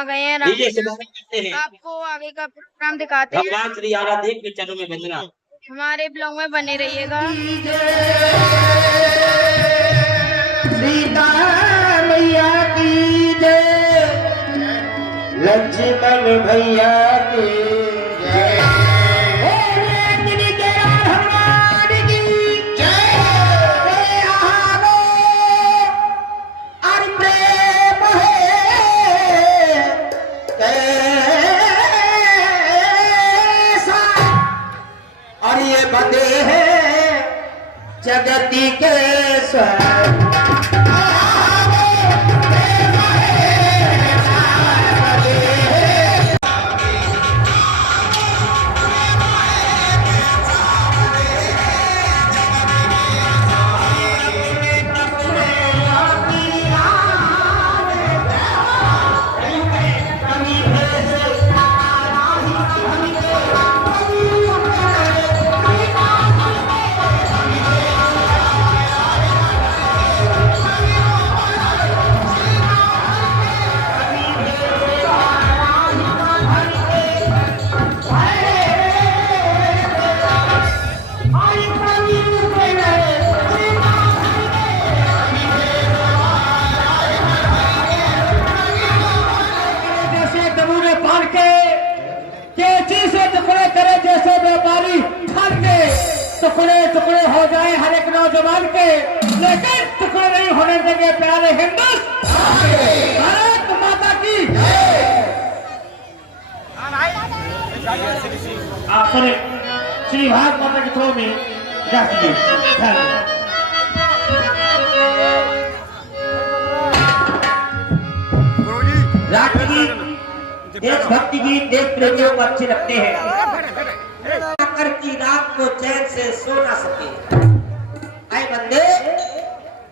आ गए हैं। आपको आगे का प्रोग्राम दिखाते हैं। भगवान श्री आराधे के चरणों में वंदना। हमारे ब्लॉग में बने रहिएगा। सीता मैया की जय, लक्ष्मण भैया की जय, हनुमान की जय। आनो और प्रेम है कैसा, और ये बंदे हैं जगती के स्वर। टुकड़े टुकड़े हो जाए हर एक नौजवान के, लेकिन टुकड़े नहीं होने देंगे प्यारे हिंदुस्तान। भारत माता की आप श्री भारत माता की थ्रो में राष्ट्रगीत, देशभक्ति गीत देश प्रेमियों को अच्छे लगते हैं। की रात को चैन से सो ना सके। ऐ बंदे,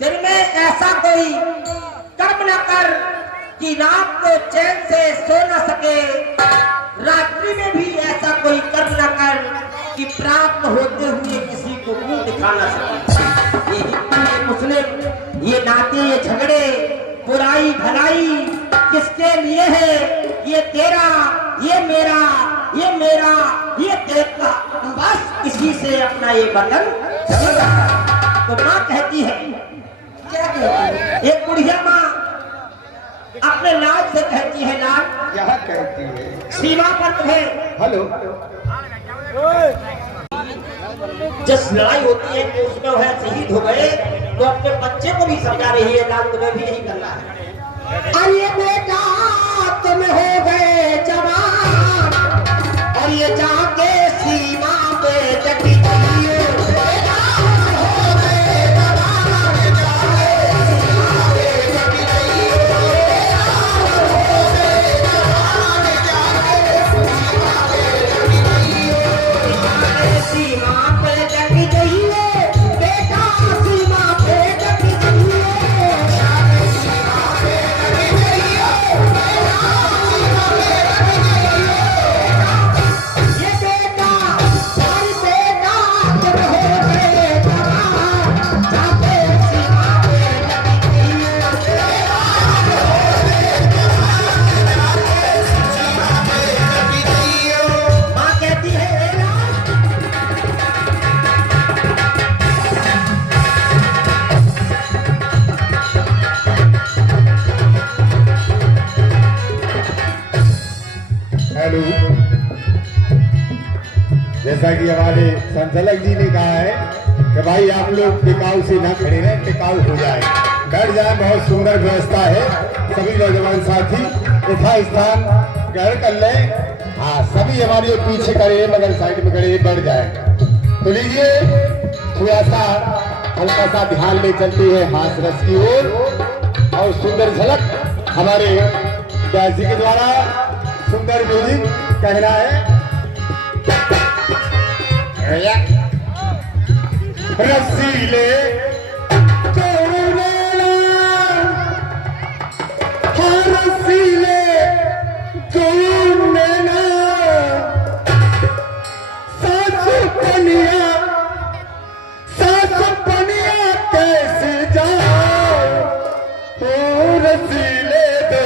दिन में ऐसा कोई कर्म न कर कि रात को चैन से सो ना सके, रात्रि में भी ऐसा कोई कर्म न कर कि प्राप्त होते हुए किसी को मुंह दिखा ना सके। ये हिंदू, ये मुस्लिम, ये नाते, ये झगड़े, बुराई भलाई किसके लिए है? ये तेरा, ये मेरा, ये मेरा, ये तेरा, बस इसी से अपना ये बंधन चलेगा। तो माँ कहती है, क्या कहती है? एक बुढ़िया माँ अपने लाल से कहती है, लाल क्या कहती है? सीमा पर तुम्हें हेलो जब लड़ाई होती है कि उसमें वह शहीद हो गए, तो अपने बच्चे को भी समझा रही है, लाल तुम्हें भी यही करना है। अरे बेटा तुम हो गए जवान, और ये जाके सीमा पे जटी जैसा कि हमारे संचालक जी ने कहा है कि भाई आप लोग टिकाऊ से ना खड़े रहें, टिकाऊ हो जाए, बैठ जाए। बहुत सुंदर व्यवस्था है। सभी नौजवान साथी यथा स्थान ग्रहण कर लें। हाँ, सभी हमारे पीछे खड़े, मगर साइड में खड़े, बैठ जाए। तो लीजिए थोड़ा सा हल्का सा ध्यान में चलते हैं हाथ रस की ओर, और सुंदर झलक हमारे व्यास जी के द्वारा सुंदर म्यूजिक कहना है। रसीले रसीले सास पनिया कैसे जाओ, रसीले दो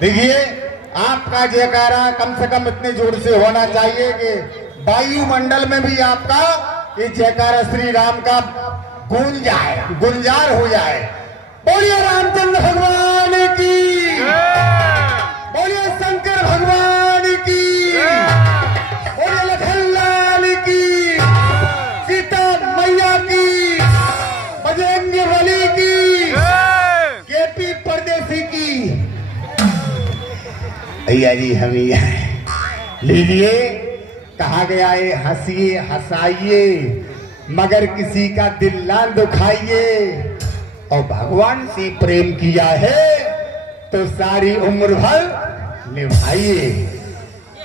देखिए आपका जयकारा कम से कम इतने जोर से होना चाहिए कि वायुमंडल में भी आपका ये जयकारा श्री राम का गूंज जाए, गुंजार हो जाए। बोलिए रामचंद्र भगवान की, बोलिए शंकर भगवान की, बोलिए लखन लाल की, सीता मैया की, बजरंग बली की, केपी परदेसी की। भैया जी हम ही लीजिए, कहा गया है हंसिए हंसाइए मगर किसी का दिल ना दुखाइए, और भगवान से प्रेम किया है तो सारी उम्र भर निभाइए।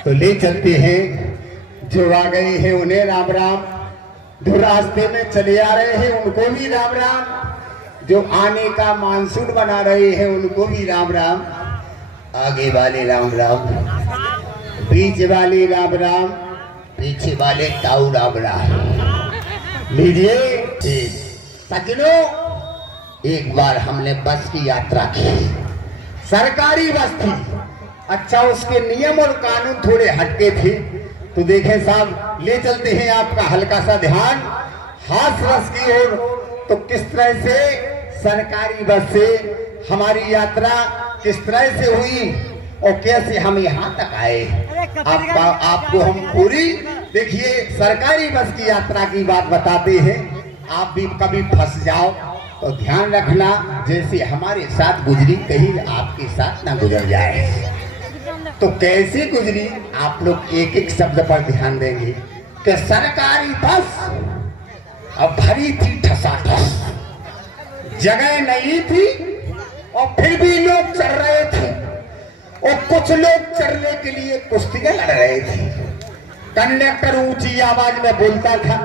तो ले चलते हैं, जो आ गए हैं उन्हें राम राम, जो रास्ते में चले आ रहे हैं उनको भी राम राम, जो आने का मानसून बना रहे हैं उनको भी राम राम। आगे वाले राम राम, बीच वाले राम राम, पीछे वाले ताऊ राम राम। लीजिए सज्जनों, एक बार हमने बस की यात्रा की, सरकारी बस थी। अच्छा उसके नियम और कानून थोड़े हटके थे, तो देखें साहब ले चलते हैं आपका हल्का सा ध्यान हाथ रस की ओर। तो किस तरह से सरकारी बस से हमारी यात्रा किस तरह से हुई और कैसे हम यहाँ तक आए, आपको हम पूरी देखिए सरकारी बस की यात्रा की बात बताते हैं। आप भी कभी फंस जाओ तो ध्यान रखना, जैसे हमारे साथ गुजरी कहीं आपके साथ ना गुजर जाए। तो कैसे गुजरी आप लोग एक एक शब्द पर ध्यान देंगे कि सरकारी बस अब भरी थी ठसाठस, जगह नहीं थी और फिर भी लोग चढ़ रहे थे, और कुछ लोग चढ़ने के लिए कुश्तियां लड़ रहे थे। कंडक्टर ऊंची आवाज में बोलता था,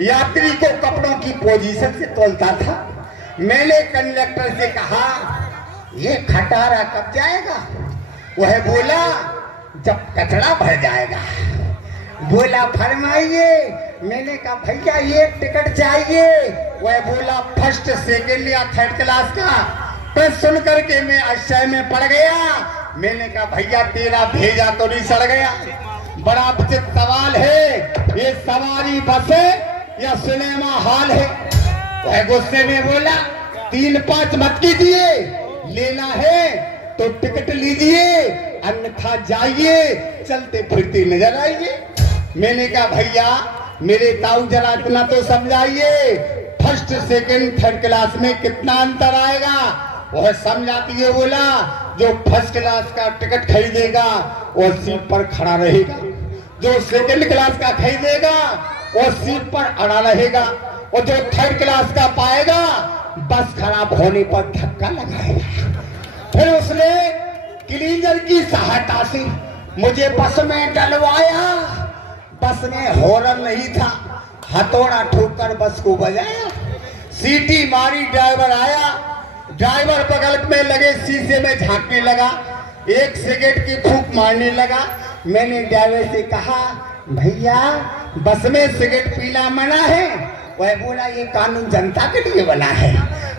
यात्री को कपड़ों की पोजीशन से तोलता था। मैंने कंडक्टर से कहा ये खटारा कब जाएगा? वह बोला जब कचरा भर जाएगा। बोला फरमाइए। मैंने कहा भैया ये टिकट चाहिए। वह बोला फर्स्ट सेकंड या थर्ड क्लास का। तो सुन करके मैं आश्चर्य में पड़ गया। मैंने कहा भैया तेरा भेजा तो नहीं सड़ गया? बड़ा विचित्र सवाल है, ये सवारी बस है या सिनेमा हॉल है? वह गुस्से में बोला 3-5 मत कीजिए, लेना है तो टिकट लीजिए अन्यथा जाइए, चलते फिरते नजर आइए। मैंने कहा भैया मेरे ताऊ जरा इतना तो समझाइए, फर्स्ट सेकंड थर्ड क्लास में कितना अंतर आएगा? वह समझाती है। बोला जो फर्स्ट क्लास का टिकट खरीदेगा वो सीट पर खड़ा रहेगा, जो सेकंड क्लास का खरीदेगा वो सीट पर अड़ा रहेगा, और जो थर्ड क्लास का पाएगा बस खराब होने पर धक्का लगाएगा। फिर उसने क्लीनर की सहायता से मुझे बस में डलवाया। बस में हॉर्न नहीं था, हथौड़ा ठोककर बस को बजाया, सीटी मारी, ड्राइवर आया। ड्राइवर बगल में लगे शीशे में झांकने लगा, एक सिगरेट की फूंक मारने लगा। मैंने ड्राइवर से कहा भैया बस में सिगरेट पीना मना है? वह बोला ये कानून जनता के लिए बना है।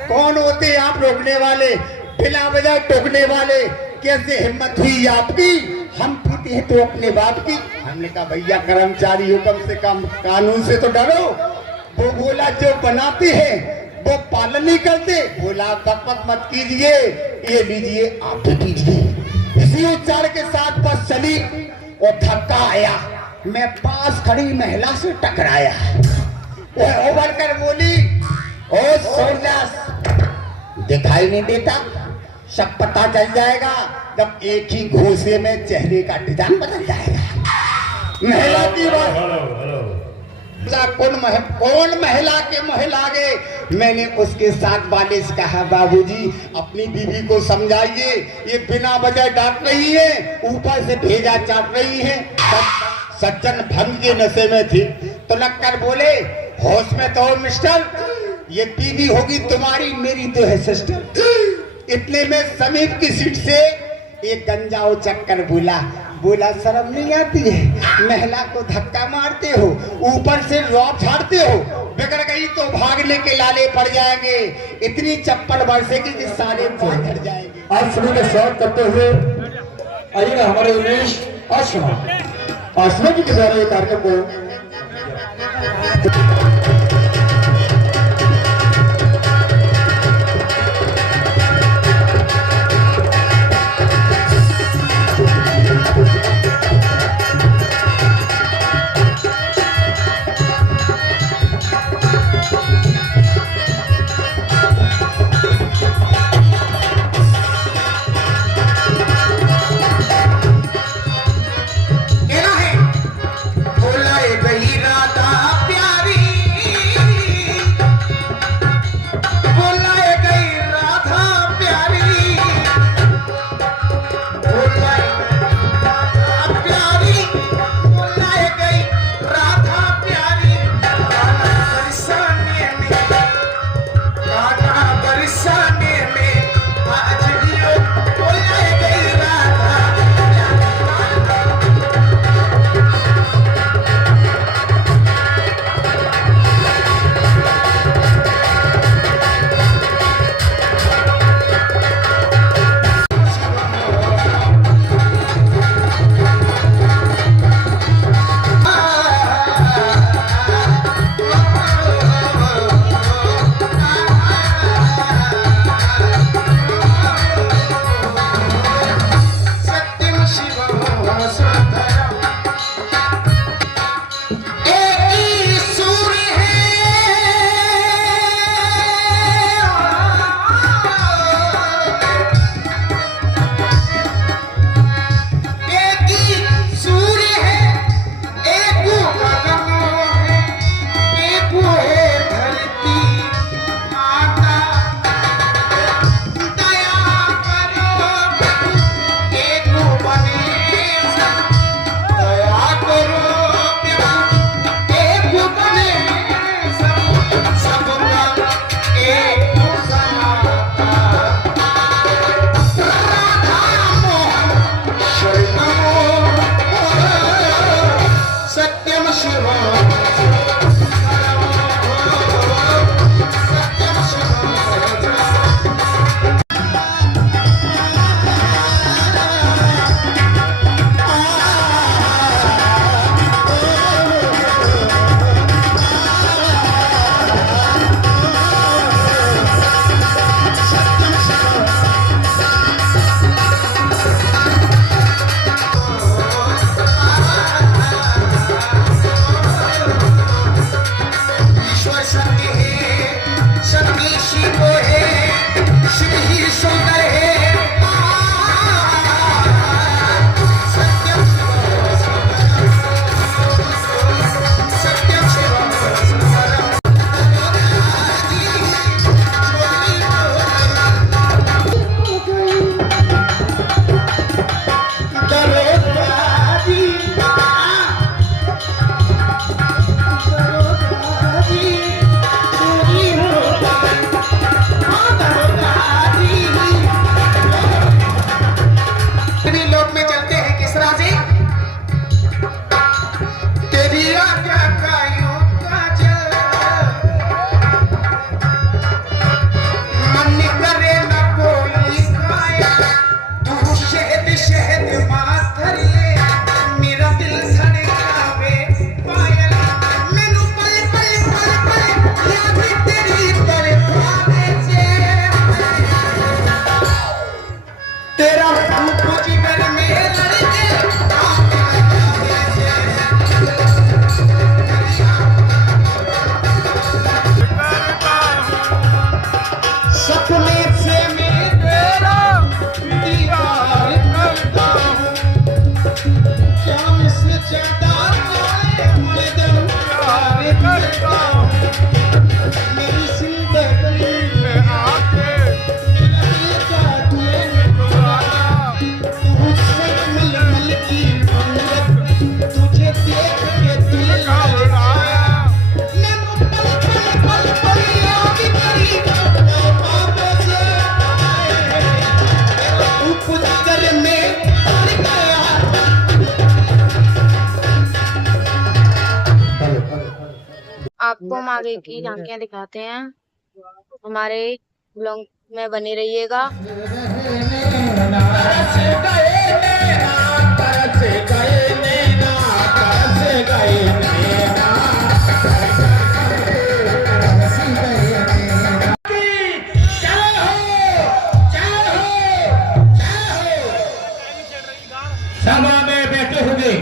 कौन होते आप रोकने वाले, बिना वजह टोकने वाले? कैसे हिम्मत हुई आपकी? हम पीते हैं तो अपने बाप की। हमने कहा भैया कर्मचारी हो, कम से कम कानून से तो डरो। वो बोला जो बनाते हैं वो पालन नहीं करते। बोला बकबक मत कीजिए, ये लीजिए आप भी पीजिए। इसी उच्चार के साथ बस चली और धक्का आया। मैं पास खड़ी महिला से टकराया। वो उबल कर बोली ओ सूरदास, दिखाई नहीं देता? सब पता चल जाएगा जब एक ही घूसे में चेहरे का डिजाइन बदल जाएगा। महिला की बात कौन महिला के महल आगे? मैंने उसके साथ वाले से कहा बाबूजी अपनी बीवी को समझाइए, ये बिना वजह डांट रही है, ऊपर से भेजा चाट रही है। सज्जन भंग के नशे में थी तो नक्कर बोले होश में तो मिस्टर, ये बीवी होगी तुम्हारी, मेरी तो है सिस्टर। इतने में समीप की सीट से एक गंजाओ चक्कर बोला शर्म नहीं आती है? महिला को धक्का मारते हो, ऊपर से रौब झाड़ते हो, बिगड़ गई तो भागने के लाले पड़ जाएंगे। इतनी चप्पल बरसेगी कि सारे पांव झड़ जाएंगे। आप सभी का स्वागत करते हुए आइएगा हमारे उमेश आश्रमा जी के द्वारा ये कार्यक्रम को आपको हम आगे की झांकियाँ दिखाते हैं। हमारे ब्लॉग में बने रहिएगा। तरस गए नैना, तरस गए नैना, तरस गए नैना, तरस गए नैना। जय हो, जय हो, जय हो। सभा में बैठे हुए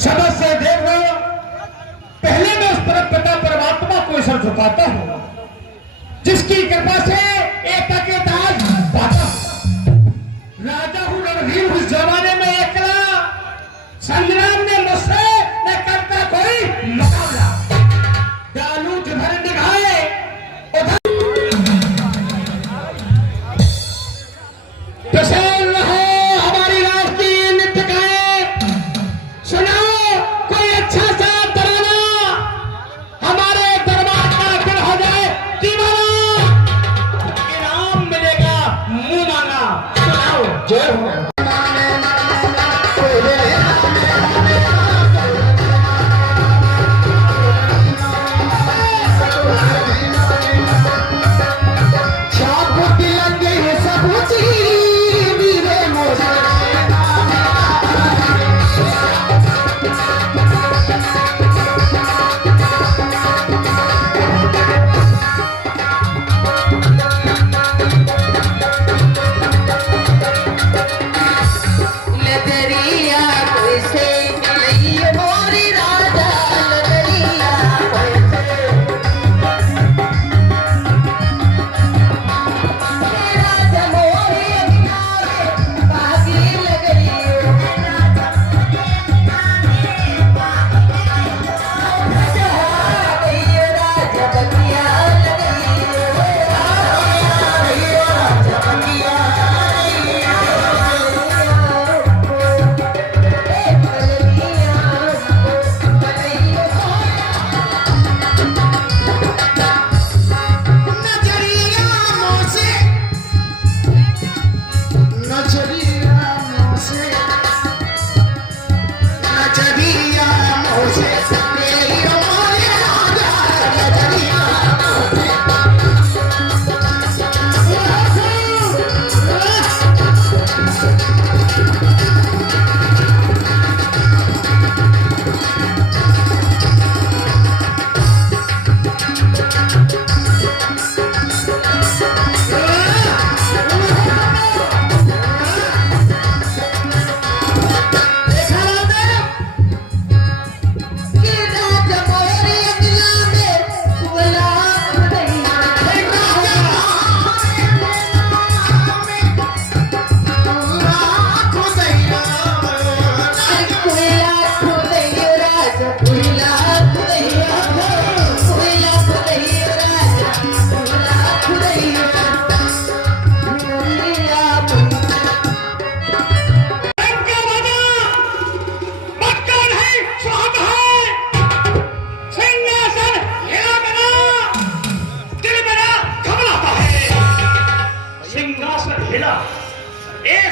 समझ से देखो, पहले मैं उस परमपिता परमात्मा को सर झुकाता हूं जिसकी कृपा से एक के ताज पाता हूं। राजा हूं, रणवीर उस जमाने में एकला, संग्राम में मुझसे न करता कोई मुकाबला। डालू जिधर दिखाए उधर प्रसन्न हो हमारी राष्ट्रीय नृत्य गाए। सुनाओ कोई अच्छा सा तराना, हमारे दरबार का दिल हो जाए दीवाना, इनाम मिलेगा मुंह मांगा। सुनाओ जय हो।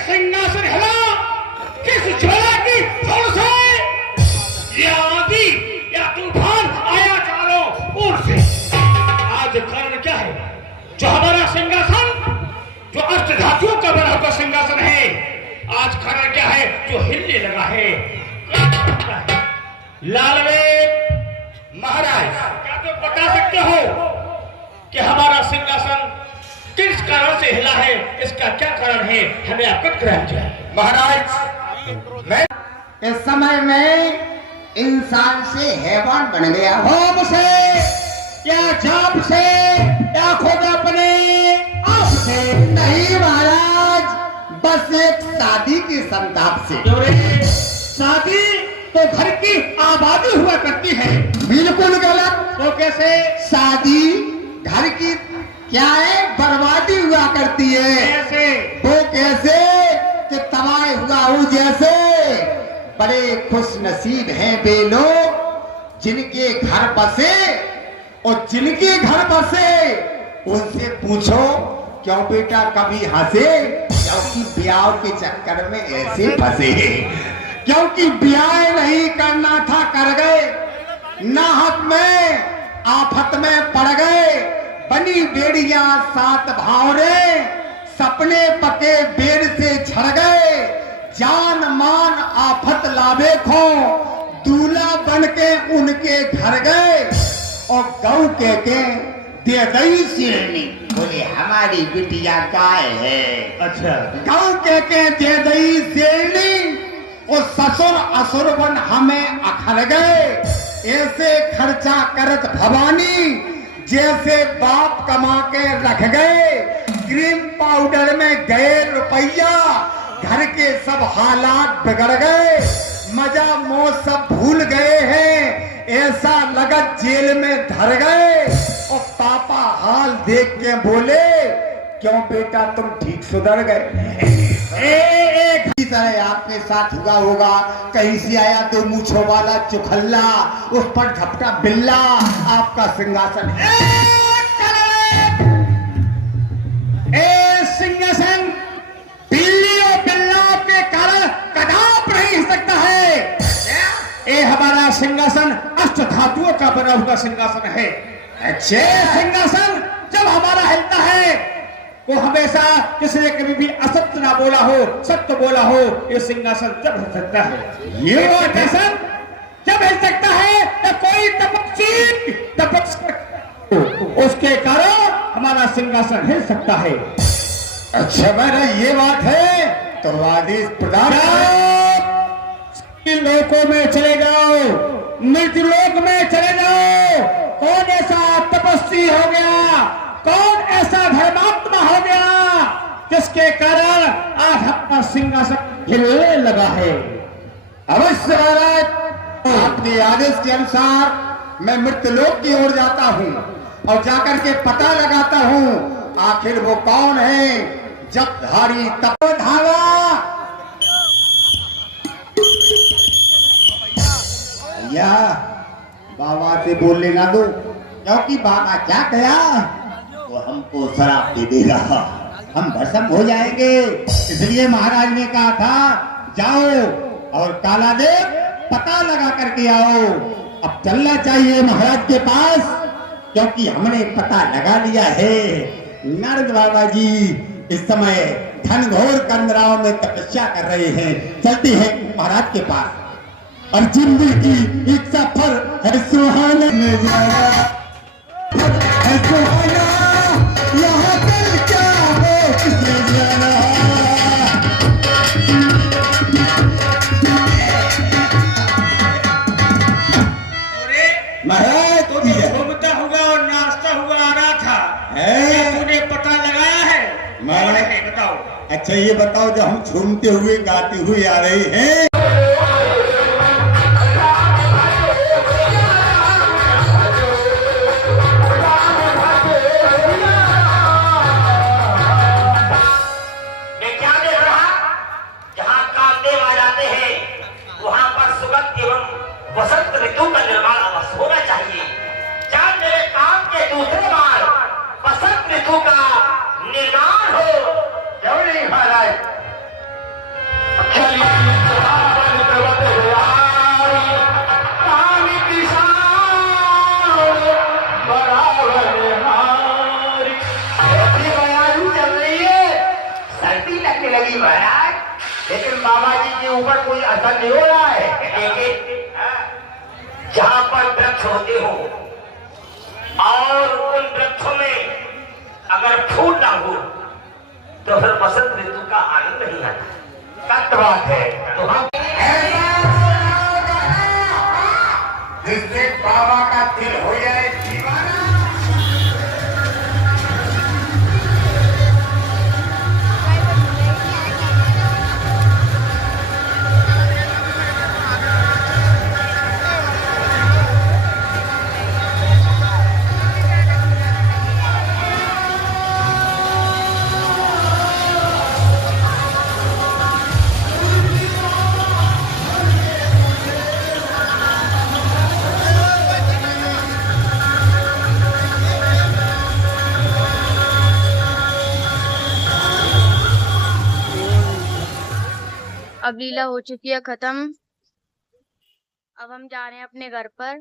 सिंहासन हिला किस ज्वाला की धूल से, या आंधी या तूफान आया चारों ओर से। आज कारण क्या है? जो हमारा सिंहासन, जो अष्ट धातुओं का बना हुआ सिंहासन है, आज कारण क्या है? जो हिलने लगा है। लालवेग महाराज, क्या तुम बता सकते हो कि हमारा सिंहासन किस कारण से हिला है? इसका क्या कारण है? हमें अवगत कराया जाए। महाराज, मैं इस समय में इंसान से हैवान बन गया। होम से या जाप से या खुद अपने आप से? नहीं महाराज, बस एक शादी की संताप से। शादी तो घर की आबादी हुआ करती है। बिल्कुल गलत। तो कैसे? शादी घर की क्या है? बर्बादी हुआ करती है। कैसे? वो कैसे कि तबाह हुआ हूँ जैसे। बड़े खुश नसीब हैं वे लोग जिनके घर बसे, और जिनके घर बसे उनसे पूछो क्यों बेटा कभी हंसे? क्योंकि ब्याह के चक्कर में ऐसे फंसे, क्योंकि ब्याह नहीं करना था कर गए, नाहक में आफत में पड़ गए। बनी बेड़ियां सात भावरे, सपने पके बेर से झड़ गए, जान मान आफत लावे खो, दूल्हा बन के उनके घर गए और गऊ के दे दई शेरनी। बोले हमारी बिटिया काय है। अच्छा गऊ के दे दई शेरनी और ससुर असुर बन हमें अखर गए। ऐसे खर्चा करत भवानी जैसे बाप कमा के रख गए। क्रीम पाउडर में गए रुपया, घर के सब हालात बिगड़ गए। मजा मौज सब भूल गए हैं, ऐसा लगत जेल में धर गए। और पापा हाल देख के बोले क्यों बेटा तुम ठीक सुधर गए। एक ही तरह आपके साथ हुआ होगा, कहीं से आया तो मूछों वाला चुखल्ला, उस पर झपटा बिल्ला, आपका सिंहासन सिंहासन बिल्ली और बिल्ला के कारण कदाप नहीं हो सकता है। ये हमारा सिंहासन अष्ट धातुओं का बना हुआ सिंहासन है। अच्छे सिंहासन जब हमारा हिलता है वो हमेशा किसी कभी भी असत्य ना बोला हो, सत्य बोला हो, ये सिंहासन जब हिल सकता है। ये सिंहासन जब हिल सकता है तो कोई उसके कारण हमारा सिंहासन हिल सकता है। अच्छा मेरा ये बात है तो आदेश प्रदान लोकों में चले जाओ, मृत्यु लोक में चले जाओ। कौन ऐसा तपस्वी हो गया, कौन ऐसा धर्मात्मा हो गया जिसके कारण आज अपना सिंहासन हिलने लगा है। अवश्य महाराज आपके आदेश के अनुसार मैं मृत्यु लोक की ओर जाता हूँ और जाकर के पता लगाता हूँ आखिर वो कौन है। जब धारी तपोधावा भैया बाबा से बोल लेना दो, क्योंकि बाबा क्या कहा वो हमको शराब दे देगा, हम भस्म हो जाएंगे। इसलिए महाराज ने कहा था जाओ और काला देव पता लगा करके आओ। अब चलना चाहिए महाराज के पास, क्योंकि हमने पता लगा लिया है नारद बाबा जी इस समय घनघोर कंदराओं में तपस्या कर रहे हैं। चलते हैं महाराज के पास। और जिंदगी एक सफर है सुहाना नजारा, है सुहाना यहाँ कल क्या हो किसने जाना। महाराज तो घूमता हुआ और नाचता हुआ आ रहा था, तूने पता लगाया है? महाराज बताओ। अच्छा ये बताओ जो हम झूमते हुए गाते हुए आ रहे हैं वसंत ऋतु का निर्माण अवश्य होना चाहिए। जब मेरे काम के दूसरे बार वसंत ऋतु का निर्माण हो, क्यों नहीं महाराज। चल रही है, सर्दी लगने लगी महाराज, लेकिन बाबा जी के ऊपर कोई असर नहीं हो रहा है। लेकिन जहां पर वृक्ष होते हो और उन वृक्षों में अगर फूल ना हो तो फिर बसंत ऋतु का आनंद नहीं आता। सत्य बात है। तो हम जिससे बाबा का दिल हो जाए दीवाना। अब लीला हो चुकी है खत्म। अब हम जा रहे हैं अपने घर पर।